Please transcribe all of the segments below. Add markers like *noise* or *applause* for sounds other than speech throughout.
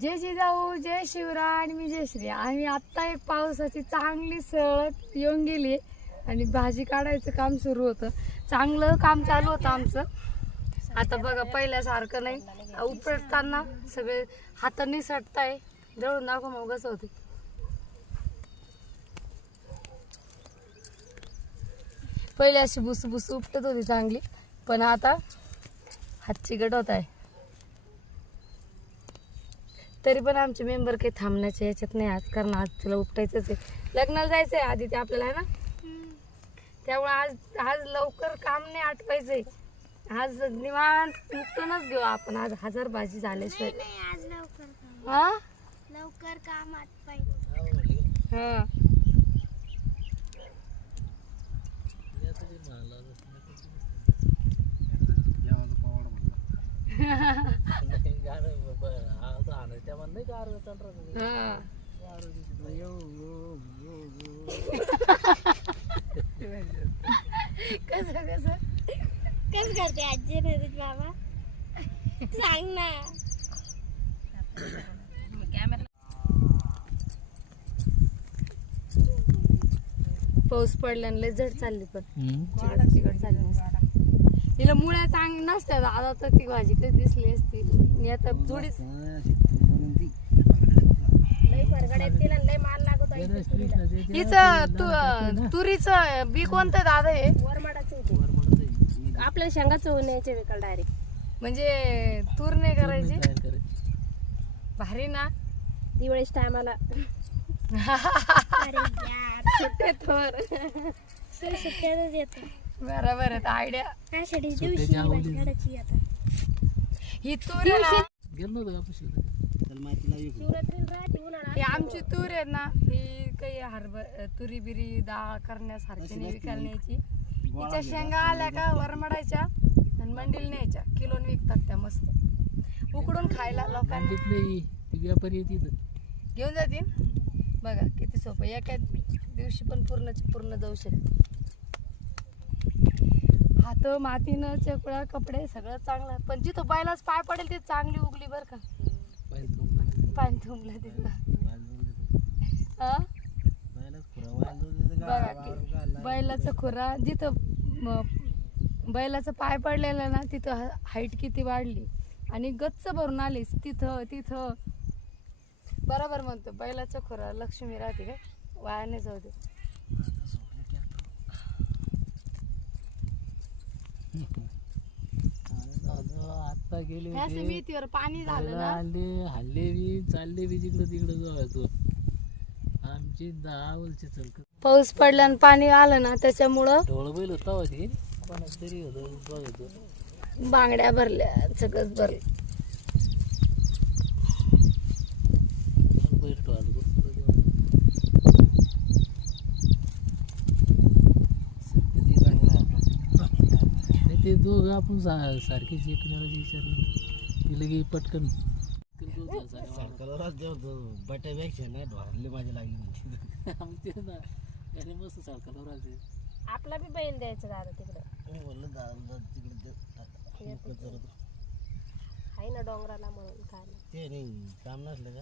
जय जिजाऊ जय शिवराय आणि मी जयश्री आणि आत्ता एक पावसाची चांगली सळत येऊन गेली. आणि भाजी काढायचं काम सुरू होतं. चांगलं काम चालू होतं आमचं. आता बघा पहिल्यासारखं नाही. उपटताना सगळे हाताने सटताय. जळून दाखव मग कसं होते. पहिले अशी बुस बुस उपटत होती चांगली. पण आता हातची गट होत आहे. तरी पण आमचे मेंबर काही थांबण्याच्या याच्यात नाही आज कारण आज तिला उपटायचंच आहे. लग्नाला जायचं आहे आधी ते आपल्याला आहे ना? त्यामुळे आज आज लवकर काम नाही आटवायचंय आज निवांत उपटूनच घेऊ आपण. आज हजार भाजी झाल्याशिवाय नाही आज लवकर काम हा? लवकर काम आटपाय हा. हा *laughs* कसं कसं कस करते आजी नरेश बाबा सांग ना पाऊस पडल्याने लय जड चालली पण. चिकट चालली तिला मुळ्या चांग नसत्या आता तर ती भाजी कधी दिसली असती? मी आता थोडीच लय फरगड्यात तिला लय माल लागत आहे हिचं तु तुरीचं बी कोणतं दादा हे? वरमाडाचं होते आपल्या शेंगाचं होण्याचे विकल डायरेक्ट म्हणजे तूर नाही करायची? भारी ना? दिवाळीच्या टायमाला. *laughs* सुट्टे थोर सुट्ट्यातच येतो. बरोबर आहे आयडिया आषाढी दिवशी भाजी काढायची आता. ही तूर आहे ना. शिवरात्रीला राहते उन्हाळा ही आमची तूर आहे ना ही काही हरभ तुरी बिरी डाळ करण्यासारखी नाही विकायला न्यायची. तिच्या शेंगा आल्या का वरमडायच्या आणि मंडीला न्यायच्या. किलोन विकतात त्या मस्त. उकडून खायला लोकांनी व्यापारी घेऊन जातील. बघा किती सोपं एका दिवशी पण पूर्णच्या पूर्ण जाऊ शकते. हात मातीनं चकळा कपडे सगळं चांगलं. पण जिथं बैलाच पाय पडेल ते चांगली उगली बरं का. पाणी तुंबलं तिथं. हा? बघा की बैलाचं खुरा जिथं बैलाचं पाय पडलेलं ना तिथं हाईट किती वाढली. आणि गच्च भरून आलीस तिथं तिथं. बरोबर म्हणतो बैलाचं खुरा लक्ष्मी राहते काय वायाने जाऊ दे आता गेले हे असं होते मेथीवर पाणी झालं ना? हल्ले हल्ले बी चालले बी जिकडं तिकडं जायचो आमची दहा वर्ष चलक पाऊस पडला आणि पाणी आलं ना त्याच्यामुळं ढोळ बैल होता होती कोणाच तरी होतं बघायचो बांगड्या भरल्या सगळंच भरलं बैल ढोळ ते दोघं आपण सा- सारखेच एकमेकाला विचारलं ती लगे पटकन. बट्यापेक्षा ना ढोरले माझी लागली म्हणते. आमचे ना त्याने मस्त सारखं राहते आपला बी बैल द्यायचा दादा तिकडं. मी. आहे ना डोंगराला म्हणून खायला. ते नाही काम नसलं का?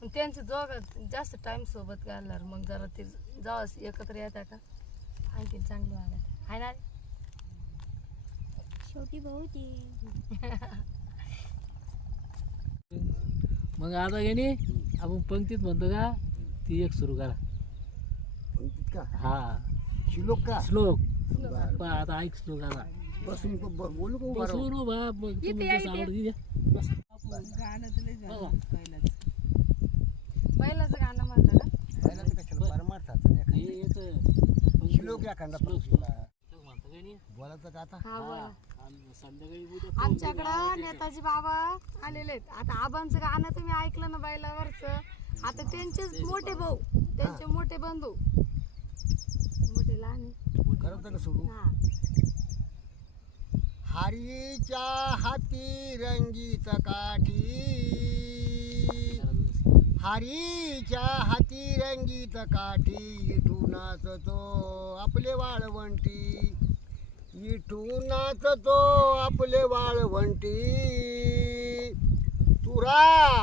पण त्यांचं दोघं जास्त टाइम सोबत घालणार मग जरा ते जाऊ एकत्र येतात का? आणखी चांगलं व्हायला हाय ना शेवटी भाऊ ती *laughs* मग आता गेली आपण पंक्तीत म्हणतो का ती एक सुरू करा पंक्तीत का हा शिलोक का श्लोक बरं. आता ऐक श्लोक आता बसून ब- बोलू का उभा राहू? बसून उभा मग तुम्ही इथे, जसं इथे. आवडतं तिथे. बस. बघा. बैलाचं गाणं म्हणतं का पहिला ते कशाला परमार्थाचं नाही हे एखादं. याचं शिलोक एखादा श्लोक. श्लोक? बोलायचं का आता? हा बोला. आणि संध्याकाळी उद्या आमच्याकडं नेताजी बाबा आलेले आहेत. आता आबांचं गाणं तुम्ही ऐकलं ना बैलावरच? आता त्यांचेच मोठे भाऊ त्यांचे मोठे बंधू. मोठे लहान आहे. का सोडू. हा. हारीच्या हाती रंगीत काठी. हारीच्या हाती रंगीत काठी. इठू नाचतो आपले वाळवंटी. इठू नाचतो आपले वाळवंटी.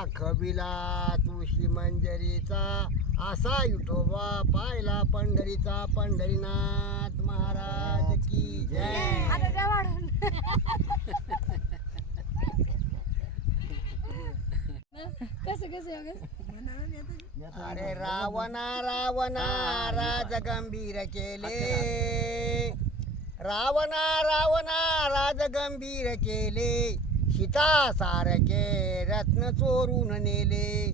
विठोबिला तुळशी मंजरीचा असा विठोबा पाहिला पंढरीचा पंढरीनाथ महाराज की जय. कसं कसं अरे रावणा रावणा राज गंभीर केले. रावणा रावणा राज गंभीर केले. सीता सारखे रत्न चोरून नेले.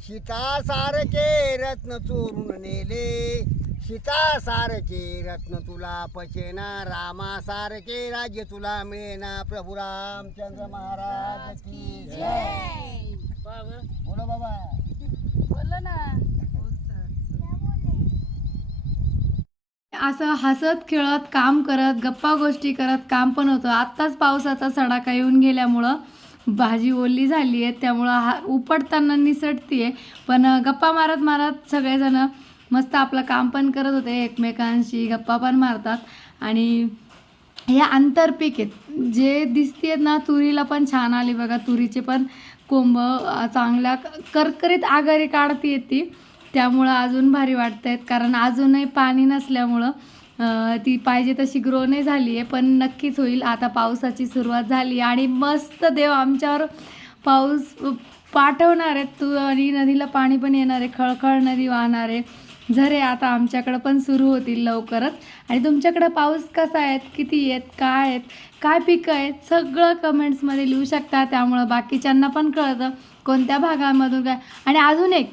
सीता सारखे रत्न चोरून नेले. सीता सारखे रत्न तुला पचेना रामा सारखे राज्य तुला मिळेना. प्रभू रामचंद्र महाराज की जय. बोलो बाबा. बोललो ना असं हसत खेळत काम करत गप्पा गोष्टी करत काम पण होतं. आत्ताच पावसाचा सडाका येऊन गेल्यामुळं भाजी ओली झाली आहे. त्यामुळं हा उपटताना आहे पण गप्पा मारत मारत सगळेजणं मस्त आपलं काम पण करत होते. एकमेकांशी गप्पा पण मारतात. आणि हे आंतरपीक आहेत. जे दिसतेत ना तुरीला पण छान आली बघा. तुरीचे पण कोंब चांगल्या करकरीत आघारी काढती येते ती. त्यामुळं अजून भारी वाटत आहेत कारण अजूनही पाणी नसल्यामुळं ती पाहिजे तशी ग्रो नाही झाली आहे पण नक्कीच होईल. आता पावसाची सुरुवात झाली आणि मस्त देव आमच्यावर पाऊस पाठवणार आहेत. तू आणि नदीला पाणी पण येणार आहे खळखळ नदी वाहणार आहे. झरे आता आमच्याकडं पण सुरू होतील लवकरच. आणि तुमच्याकडं पाऊस कसा आहेत किती आहेत काय आहेत काय पिकं आहेत सगळं कमेंट्समध्ये लिहू शकता. त्यामुळं बाकीच्यांना पण कळतं. कोणत्या भागामधून काय? आणि अजून एक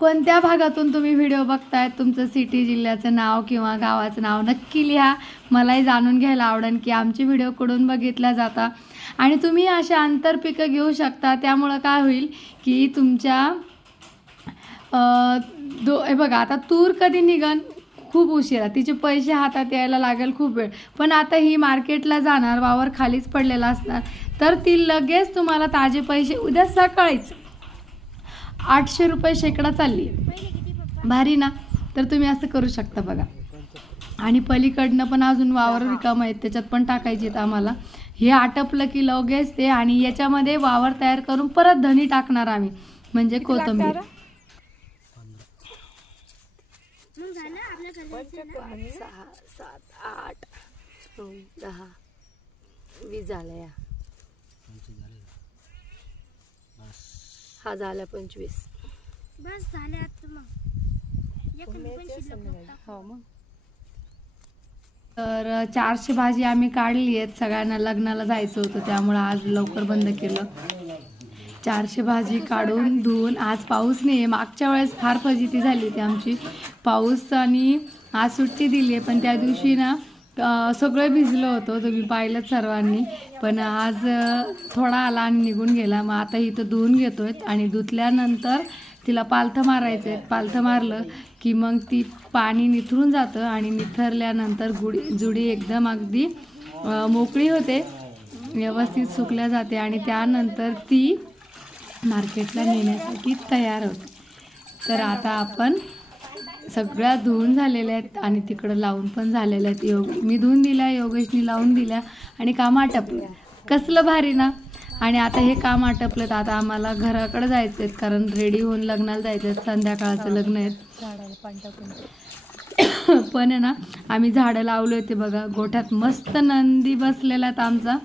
कोणत्या भागातून तुम्ही व्हिडिओ बघताय? तुमचं सिटी जिल्ह्याचं नाव किंवा गावाचं नाव नक्की लिहा. मलाही जाणून घ्यायला आवडेल की आमचे व्हिडिओ कुठून बघितल्या जाता. आणि तुम्ही अशा आंतरपिकं घेऊ शकता. त्यामुळं काय होईल की तुमच्या दो हे बघा आता तूर कधी निघन? खूप उशिरा तिचे पैसे हातात यायला लागेल खूप वेळ. पण आता ही मार्केटला जाणार वावर खालीच पडलेला असणार. तर ती लगेच तुम्हाला ताजे पैसे उद्या सकाळीच आठशे रुपये शेकडा चालली. भारी ना? तर तुम्ही असं करू शकता बघा. आणि पलीकडनं पण अजून वावर रिकाम आहेत त्याच्यात पण टाकायचे आहेत आम्हाला. हे आटपलं की लगेच ते आणि याच्यामध्ये वावर तयार करून परत धनी टाकणार आम्ही म्हणजे कोथिंबीर. सात आठ नऊ दहा वीस झाल्या हा झाला पंचवीस. बस झाले आता मग. हो मग. तर चारशे भाजी आम्ही काढली आहेत. सगळ्यांना लग्नाला जायचं होतं त्यामुळं आज लवकर बंद केलं. चारशे भाजी काढून धुवून आज पाऊस नाही आहे मागच्या वेळेस फार फजिती झाली होती आमची. पाऊस आणि आज सुट्टी दिली आहे पण त्या दिवशी ना सगळं भिजलं होतं तुम्ही पाहिलं सर्वांनी. पण आज थोडा आला आणि निघून गेला. मग आता इथं धुवून घेतोय आणि धुतल्यानंतर तिला पालथं मारायचं आहे पालथं मारलं की मग ती पाणी निथरून जातं आणि निथरल्यानंतर गुडी जुडी एकदम अगदी मोकळी होते. व्यवस्थित सुकल्या जाते आणि त्यानंतर ती मार्केटला नेण्यासाठी तयार होते. तर आता आपण सगळ्या धुवून झालेल्या आहेत आणि तिकडं लावून पण झालेल्या आहेत. योग मी धुवून दिल्या योगेशनी लावून दिल्या आणि काम आटपलं. कसलं भारी ना? आणि आता हे काम आटपलं तर आता आम्हाला घराकडे जायचं आहेत कारण रेडी होऊन लग्नाला जायचं आहेत. संध्याकाळचं लग्न आहेत. *coughs* पण आहे ना आम्ही झाडं लावले होते बघा. गोठ्यात मस्त नंदी बसलेला आहेत आमचा.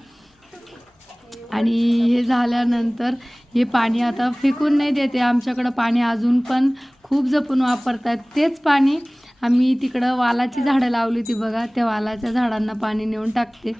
आणि हे झाल्यानंतर हे पाणी आता फेकून नाही देते. आमच्याकडं पाणी अजून पण खूप जपून वापरतात तेच पाणी आम्ही तिकडं वालाची झाडं लावली होती बघा. त्या वालाच्या झाडांना पाणी नेऊन टाकते.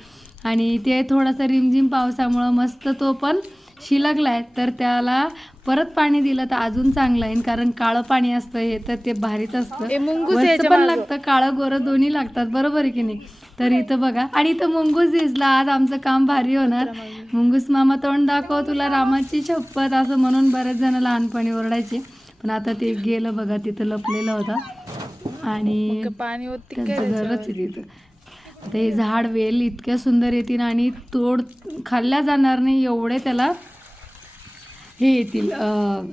आणि ते थोडंसं रिमझिम पावसामुळं मस्त तो पण शिलगला आहे तर त्याला परत पाणी दिलं तर अजून चांगलं आहे. कारण काळं पाणी असतं हे तर ते भारीच असतं. वरचं पण लागतं. काळं गोरं दोन्ही लागतात. बरोबर आहे की नाही? तर इथं बघा. आणि इथं मुंगूस दिसला. आज आमचं काम भारी होणार. मुंगूस मामा तोंड दाखव. तुला रामाची शपथ असं म्हणून बरेच जण लहानपणी ओरडायचे. पण आता ते गेलं बघा तिथं लपलेलं होतं. आणि पाणी त्यांचं घरच तिथं. आता हे झाड वेल इतक्या सुंदर येतील आणि तोड खाल्ल्या जाणार नाही एवढे त्याला हे येतील अं,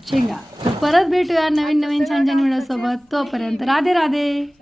शेंगा. तर परत भेटूया नवीन नवीन छान छान व्हिडिओ सोबत तोपर्यंत राधे राधे.